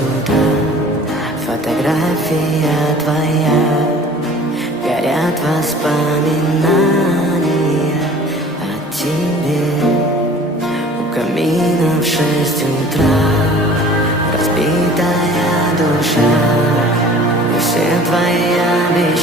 утра, фотография твоя, горят воспоминания о тебе. У камина в 6 утра разбитая душа, и все твои обещания